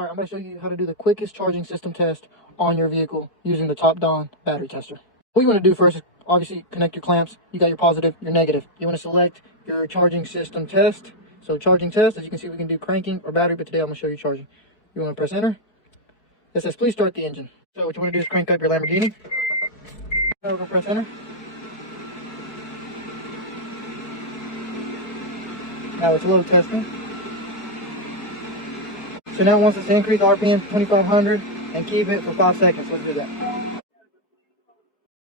All right, I'm going to show you how to do the quickest charging system test on your vehicle using the Topdon battery tester. What you want to do first is obviously connect your clamps. You got your positive, your negative. You want to select your charging system test. So charging test, as you can see, we can do cranking or battery, but today I'm going to show you charging. You want to press enter. It says, please start the engine. So what you want to do is crank up your Lamborghini. Now we're going to press enter. Now it's load testing. So now it wants us to increase RPM to 2500 and keep it for 5 seconds. Let's do that.